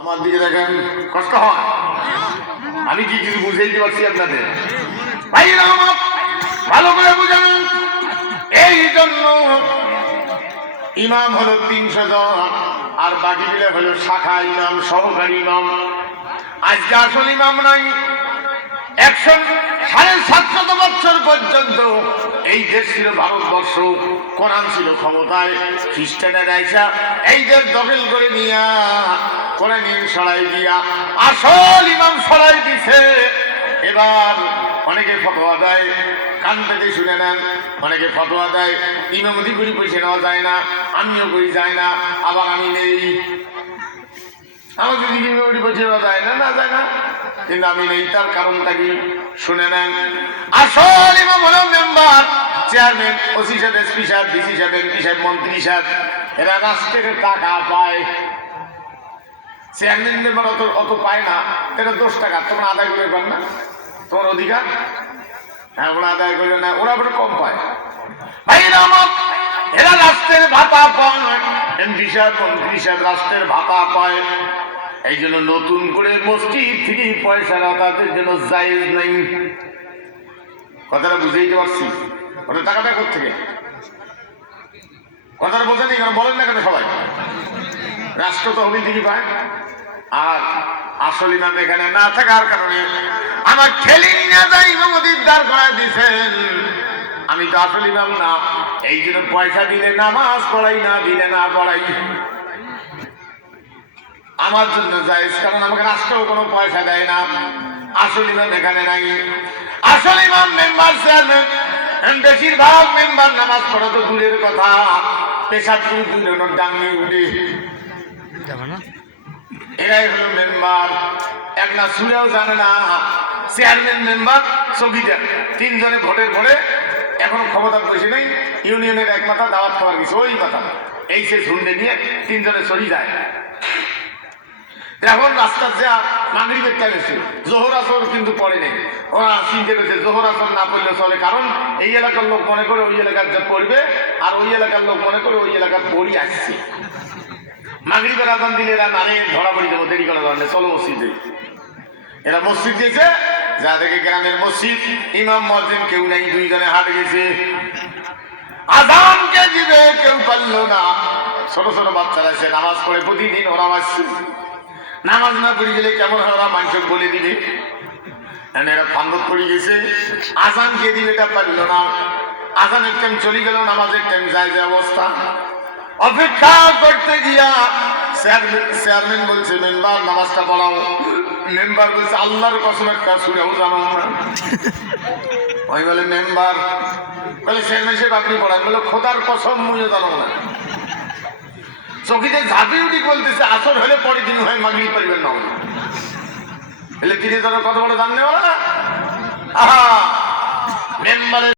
আমার দিকে দেখেন, কষ্ট হয়। আমি কি কিছু বুঝাইতে পারছি আপনাদের? ভাইরা আমার ভালো করে বুঝেন। এই জন্য ইমাম হলো 300 জন, আর বাকি মিলে হলো শাখা ইমাম, সহকারী ইমাম। আজকে আসল ইমাম নাই। 750 বছর পর্যন্ত এই দেশ ছিল ভারতবর্ষ, কোরআন ছিল ক্ষমতায়, খ্রিস্টানের আইসা এই দেশ দখল করে নিয়া কোরআন সরাই দিয়া আসল ইমাম সরাই দিছে। এবার অনেকে ফতোয়া দেয়, কান পেতে শুনে নেন। অনেকে ফতোয়া দেয় ইমামতি করি পয়সা নেওয়া যায় না, আমিও করি যায় না, আবার আমি নেই। আমার যদি ইমামতি পয়সা নেওয়া যায় না, না যায় না, কিন্তু আমি নেই। তার কারণটা কি শুনে নেন। আসল ইমাম হলো মেম্বার, চেয়ারম্যান, ওসি সাহেব, এসপি সাহেব, ডিসি সাহেব, এমপি সাহেব, মন্ত্রী সাহেব। এরা রাষ্ট্রের টাকা পায়। চেয়ারম্যান মেম্বার অত পায় না, এটা 10 টাকা তোমরা আদায় করে পান না, তোমার অধিকার। হ্যাঁ, ওরা আদায় করবে না, ওরা আবার কম পায়। এরা রাষ্ট্রের ভাতা পায়, এমপি সাহেব, মন্ত্রী সাহেব রাষ্ট্রের ভাতা পায়। এই জন্য নতুন করে মসজিদ থেকে পয়সা তাদের জন্য জায়েজ নেই। কথাটা বুঝেইতে পারছি? ওটা টাকাটা কোত্থেকে? কথাটা বোঝেনি কেন? বলেন না কেন সবাই? রাষ্ট্র তহবিল থেকে পায়। আর আসল ইমাম এখানে না থাকার কারণে আমার ঠেলি নিয়ে যাই ইমামতির দাঁড় করায় দিচ্ছেন। আমি তো আসল ইমাম না, এই জন্য পয়সা দিলে নামাজ পড়াই, না দিলে না পড়াই। আমার জন্য জায়েজ, কারণ আমাকে রাষ্ট্রও কোনো পয়সা দেয় না। আসল ইমাম এখানে নাই। আসল ইমাম মেম্বার, চেয়ারম্যান। বেশিরভাগ মেম্বার নামাজ পড়া তো দূরের কথা, পেশাব করে দুজনের ডাঙ্গি উঠে। এরাই হলো মেম্বার। এক না শুনেও জানে না। চেয়ারম্যান, মেম্বার, চৌকিদার, 3 জনে ভোটের পরে এখন ক্ষমতা বসে নেই। ইউনিয়নের এক মাথা দাওয়াত খাবার গেছে, ওই মাথা এই সে ঝুন্ডে নিয়ে 3 জনে সরি যায়। এখন রাস্তার যা মাগরিবের টাইম এসে জোহর আসর কিন্তু পড়ে নেই। ওরা চিন্তা করছে জোহর আসর না পড়লে চলে, কারণ এই এলাকার লোক মনে করে ওই এলাকার যা পড়বে, আর ওই এলাকার লোক মনে করে ওই এলাকার পড়ি আসছে। মাগরিবের আজান দিলে এরা নারে ধরা পড়ি যাবো, দেরি করা ধরনের, চলো মসজিদে। এরা মসজিদ গেছে, যা দেখে গ্রামের মসজিদ, ইমাম মুয়াজ্জিন কেউ নাই, 2 জনে হাটে গেছে। আজান কে দিবে কেউ পারলো না। ছোট ছোট বাচ্চারা এসে নামাজ পড়ে প্রতিদিন, ওরা আসছে। নামাজ না পড়ে গেলে কেমন হয় ওরা মানুষকে বলে দিবে। এরা ফান্দত পড়ে গেছে, আজান কে দিবে এটা পারলো না। আজানের টাইম চলে গেল, নামাজের টাইম যায় যে অবস্থা। অপেক্ষা করতে গিয়া চেয়ারম্যান বলছে মেম্বার নামাজটা পড়াও। মেম্বার বলছে আল্লাহর কসম একটা শুনেও জানো না। ওই বলে মেম্বার বলে চেয়ারম্যান সাহেব আপনি পড়ান। বলে খোদার কসম মুইও জানো না। চকিতে ঝাঁপি উঠি বলতেছে আসর হলে পরে দিন হয় মাগরিব পারিবেন না। এলে তিনি যেন কত বড় জানলে বলা মেম্বারের